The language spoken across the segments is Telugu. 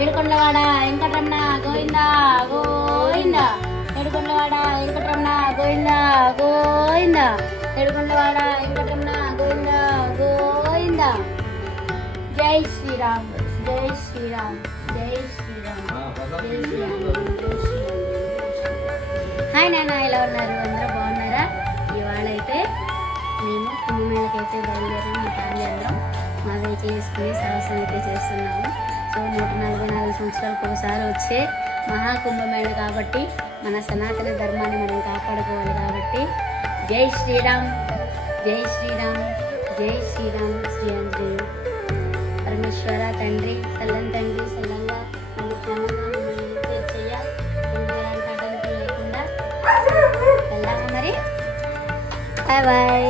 ఏడుకొండవాడ వెంకటరమణ గోవింద గోవింద ఏడుకొండవాడ వెంకటరమణ గోవింద గోవింద ఏడుకొండవాడ వెంకటరమణ గోవింద గోవింద జై శ్రీరామ్ జై శ్రీరామ్ జై శ్రీరామ్ జై శ్రీరామ్ జై శ్రీరామ్. హాయ్ నాన్న, ఎలా ఉన్నారు? అందరూ బాగున్నారా? ఇవాళ అయితే మేము కుంభమేళకైతే బయలుదేరాం. మా ఫ్యామిలీ అందరం మా వెహికల్ వేసుకుని సాహసం అయితే చేస్తున్నాము. సో 144 సంవత్సరాలకు ఒకసారి వచ్చే మహాకుంభమేళ కాబట్టి మన సనాతన ధర్మాన్ని మనం కాపాడుకోవాలి కాబట్టి జై శ్రీరామ్ జై శ్రీరామ్ జై శ్రీరామ్. శ్రీ ఆంజనేయ పరమేశ్వర తండ్రి, చల్లని తండ్రి, చల్లంగా మన క్రమంగా మమ్మల్ని తీర్చేయ ఎలాంటి ఆటంకం లేకుండా వెళ్దామా మరి. Bye bye.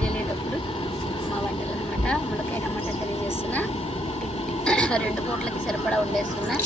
వెళ్ళేటప్పుడు మా వంటలు అనమాట. ములకాయ టమాటా కర్రీ చేస్తున్నా, 2 పూటలకి సరిపడా వండేస్తున్నా.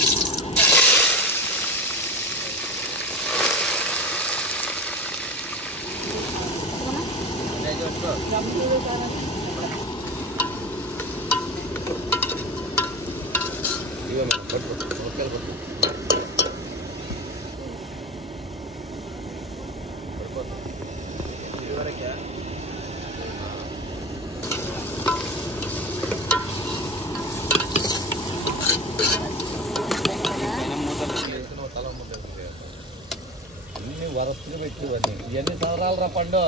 వరస్తులు పెట్టివన్నీ ఇవన్నీ సంవత్సరాలు రా పండు.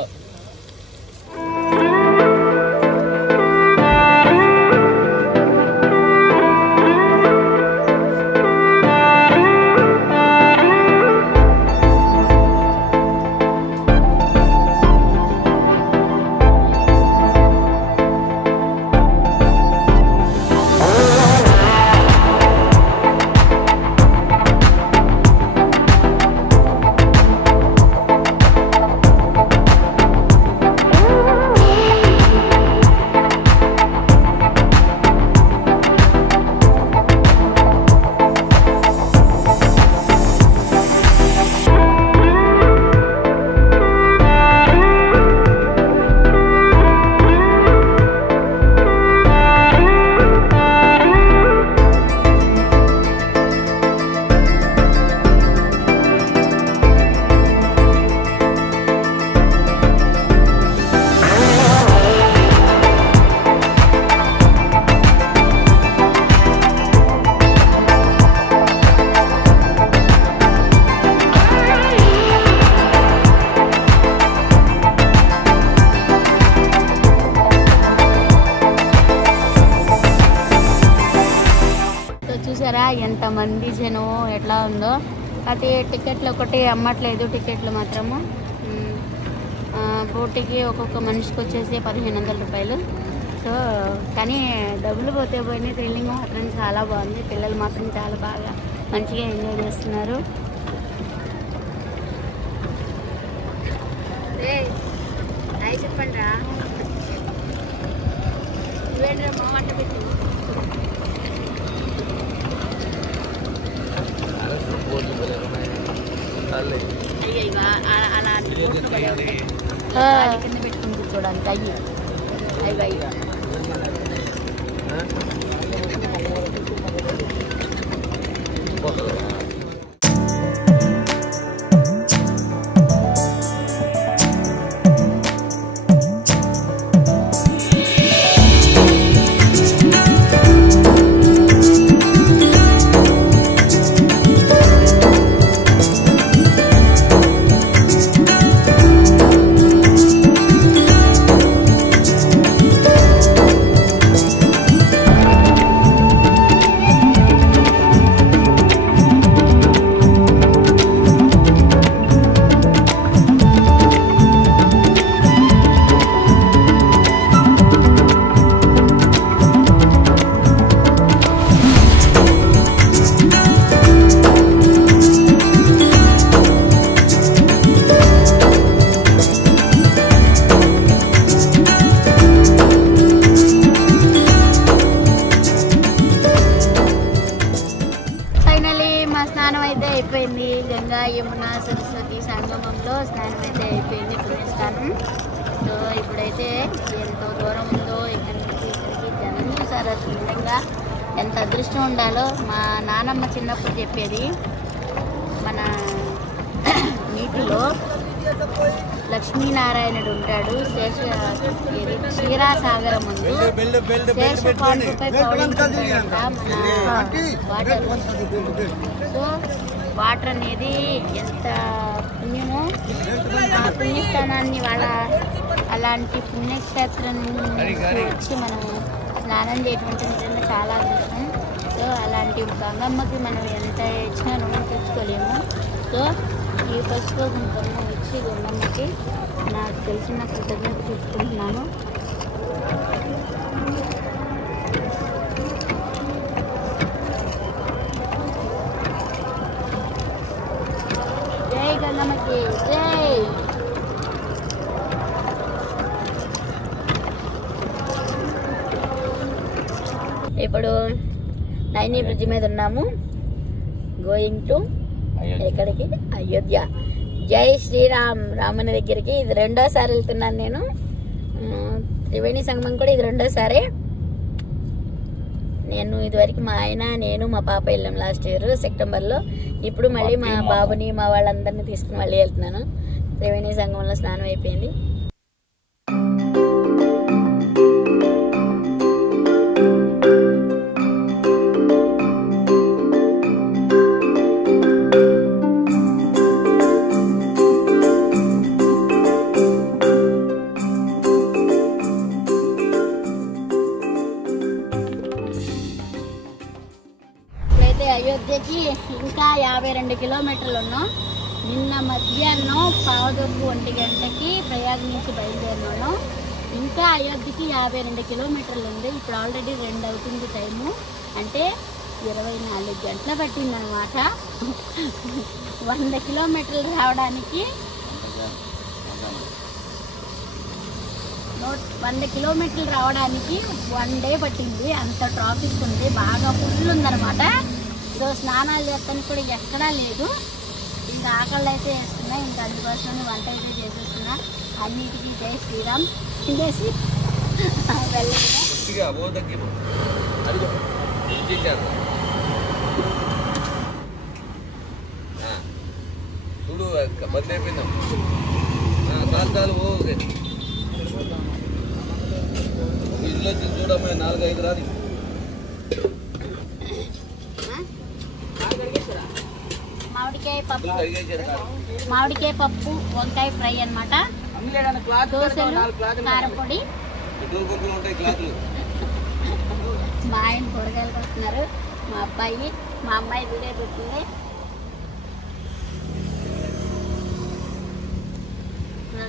ఎంతమంది జనం ఎట్లా ఉందో. అది టికెట్లు ఒకటి అమ్మట్లేదు, టికెట్లు మాత్రము బోటికి ఒక్కొక్క మనిషికి వచ్చేసి 1500 రూపాయలు. సో కానీ డబ్బులు పోతే పోయినాయి, థ్రిల్లింగ్ మాత్రం చాలా బాగుంది. పిల్లలు మాత్రం చాలా బాగా మంచిగా ఎంజాయ్ చేస్తున్నారు. చెప్పండి రా, ఇవేంటి మంట పెట్టి అలా కింద పెట్టుకుని కూర్చోడానికి అయ్యి అవి అయ్యి స్నానం అయితే అయిపోయింది. గంగా యమున సరస్వతి సంగమంలో స్నానం అయితే అయిపోయింది, పుణ్యస్నానం. సో ఇప్పుడైతే ఎంతో దూరం ఉందో ఇక్కడి నుంచి ఇక్కడికి జనం చూసారా, నిజంగా ఎంత అదృష్టం ఉండాలో. మా నానమ్మ చిన్నప్పుడు చెప్పేది, మన నీటిలో లక్ష్మీనారాయణుడు ఉంటాడు, క్షీరాసాగరం ముందు శేషపాండుపై పౌడించుకుంటాడంట మన వాటర్. సో వాటర్ అనేది ఎంత పుణ్యమో, ఆ పుణ్యస్థానాన్ని వాళ్ళ అలాంటి పుణ్యక్షేత్రం వచ్చి మనం స్నానం చేయటం నిజంగా చాలా అదృష్టం. సో అలాంటి గంగమ్మకి మనం ఎంత ఇచ్చినా రుణం తెచ్చుకోలేము. సో ఈ పసుపు కుంకుమ వచ్చి గంగమ్మకి నాకు తెలిసిన కృతజ్ఞత చూసుకుంటున్నాను. జై గంగమ్మకి జై. ఇప్పుడు నైని బ్రిడ్జ్ మీద ఉన్నాము, గోయింగ్ టు ఎక్కడికి, అయోధ్య. జై శ్రీరామ్, రాముని దగ్గరికి. ఇది రెండోసారి వెళ్తున్నాను నేను. త్రివేణి సంగమం కూడా ఇది రెండోసారి. నేను ఇదివరకు మా ఆయన, నేను, మా పాప వెళ్ళాం లాస్ట్ ఇయర్ సెప్టెంబర్లో. ఇప్పుడు మళ్ళీ మా బాబుని, మా వాళ్ళందరినీ తీసుకుని మళ్ళీ వెళ్తున్నాను. త్రివేణి సంగమంలో స్నానం అయిపోయింది. అయోధ్యకి ఇంకా 52 కిలోమీటర్లు ఉన్నాం. నిన్న మధ్యాహ్నం 1:15 గంటకి ప్రయాగ్ నుంచి బయలుదేరినాను. ఇంకా అయోధ్యకి 52 కిలోమీటర్లు ఉంది. ఇప్పుడు ఆల్రెడీ 2 అవుతుంది టైము, అంటే 24 గంటలు పట్టిందనమాట. 100 కిలోమీటర్లు రావడానికి 100 కిలోమీటర్లు రావడానికి 1 డే పట్టింది. అంత ట్రాఫిక్ ఉంది, బాగా ఫుల్ ఉందన్నమాట. సో స్నానాలు చేస్తానికి కూడా ఎక్కడా లేదు. ఇంకా ఆకళ్ళు అయితే వేస్తున్నాయి, ఇంకా అందుకోసం వంట అయితే చేసేస్తున్నా. అన్నిటికీ జై శ్రీరామ్ తినేసి చూడు బదిలీ అయిపోయిందాం. చాలు ఇల్లు వచ్చి చూడమ్మా, 4-5 రాదు. మామిడికాయ పప్పు, వంకాయ ఫ్రై అన్నమాట. దోశలు, కారపొడి. మా ఆయన కూరగాయలకు వస్తున్నారు, మా అబ్బాయి మా అమ్మాయి వీడియో పెట్టింది.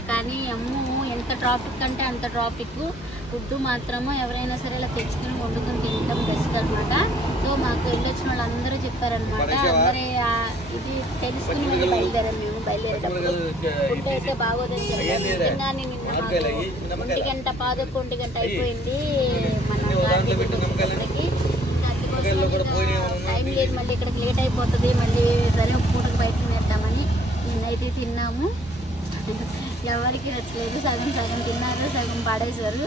కానీ అమ్ము ఎంత ట్రాఫిక్ అంటే అంత ట్రాఫిక్. ఫుడ్ మాత్రము ఎవరైనా సరే ఇలా తెచ్చుకుని వండుకొని తినడం బెస్ట్ అనమాట. సో మాకు వెళ్ళొచ్చిన వాళ్ళందరూ చెప్పారనమాట. అందరే ఇది తెలుసుకుని మళ్ళీ బయలుదేరాం. మేము బయలుదేరేటప్పుడు ఫుడ్ అయితే బాగోదని చెప్పాను. నిజంగా నిన్న 1 గంట అయిపోయింది మన టైం లేదు. మళ్ళీ ఇక్కడికి లేట్ అయిపోతుంది. మళ్ళీ సరే పూటకు బయట తినేద్దామని నిన్నైతే తిన్నాము. ఎవరికి నచ్చలేదు. సగం సగం తిన్నారు, సగం పడేశారు.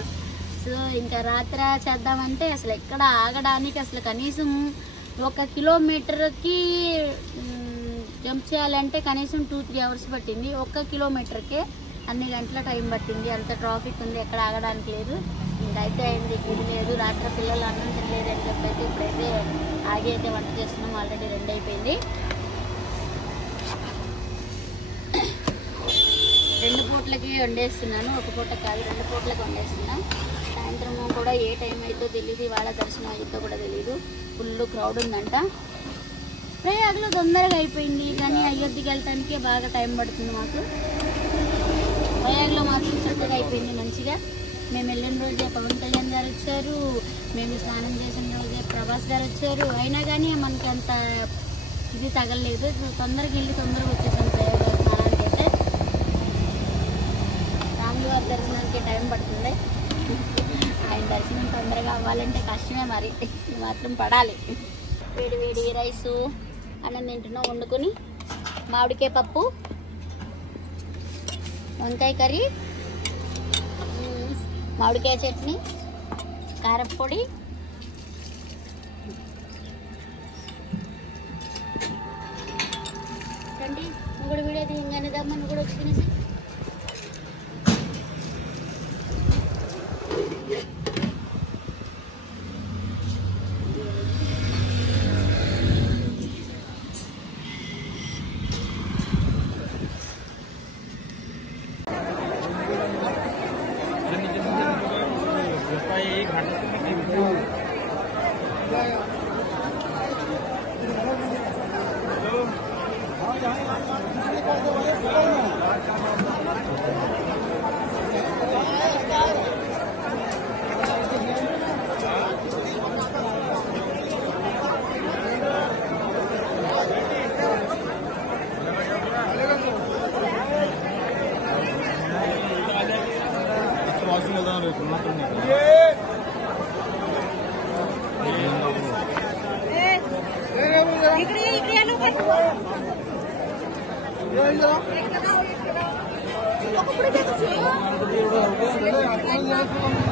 సో ఇంకా రాత్రి చేద్దామంటే అసలు ఎక్కడ ఆగడానికి అసలు కనీసం 1 కిలోమీటర్కి జంప్ చేయాలంటే కనీసం 2-3 అవర్స్ పట్టింది. 1 కిలోమీటర్కే అన్ని గంటల టైం పట్టింది. అంత ట్రాఫిక్ ఉంది, ఎక్కడ ఆగడానికి లేదు. ఇంకైతే అయింది ఇది లేదు. రాత్రి పిల్లలు అన్నం తినలేదు అని చెప్పైతే ఇప్పుడైతే ఆగి అయితే వంట చేస్తున్నాం. ఆల్రెడీ 2 అయిపోయింది. 2 పూటలకి వండేస్తున్నాను. 1 పూట కాదు, 2 పూటలకి వండేస్తున్నాం. సాయంత్రం కూడా ఏ టైం అయితే తెలియదు. ఇవాళ దర్శనం అయితే కూడా తెలియదు. ఫుల్ క్రౌడ్ ఉందంట. ప్రయాగ్లో తొందరగా అయిపోయింది, కానీ అయోధ్యకి వెళ్ళటానికే బాగా టైం పడుతుంది మాకు. ప్రయాగ్లో మాత్రం చక్కగా అయిపోయింది మంచిగా. మేము వెళ్ళిన రోజే పవన్ కళ్యాణ్ గారు వచ్చారు, మేము స్నానం చేసిన రోజే ప్రభాస్ గారు వచ్చారు. అయినా కానీ మనకి అంత ఇది తగలలేదు. తొందరగా వెళ్ళి తొందరగా వచ్చేసాం ప్రయాగ్లో స్నానానికి. అయితే రాములు వారి దర్శనానికి టైం పడుతుంది. ఆయన దర్శనం తొందరగా అవ్వాలంటే కష్టమే, మరి మాత్రం పడాలి. వేడి వేడి రైసు అన్నం తింటున్నాం వండుకొని. మామిడికాయ పప్పు, వంకాయ కర్రీ, మామిడికాయ చట్నీ, కారపొడి, రండి నువ్వు కూడా వీడియో తీయంగానే దమ్మ నువ్వు కూడా వచ్చి తినేసి. इकडे